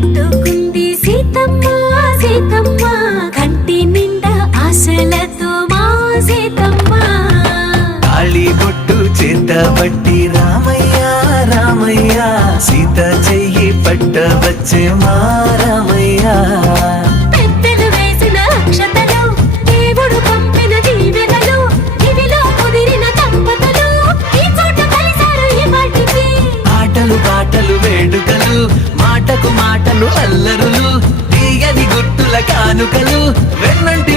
పెట్టుకుంది సీతమ్మ సీతమ్మ కంటి నిండా ఆశలతో మా సీతమ్మ తాళి బొట్టు చేత పట్టి రామయ్య రామయ్య సీత చెయ్యి పట్ట వచ్చే మా రామయ్య పెద్దలు వేసిన అక్షతలు దేవుడు పంపిన దీవెనలు ఇవిలో కుదిరిన దంపతులు ఈ చోట కలిసారు ఈ వాటికి ఆటలు పాటలు వేడుకలు మాటకు మాటలు అల్లరులు తీయని గుర్తుల కానుకలు వెన్నంట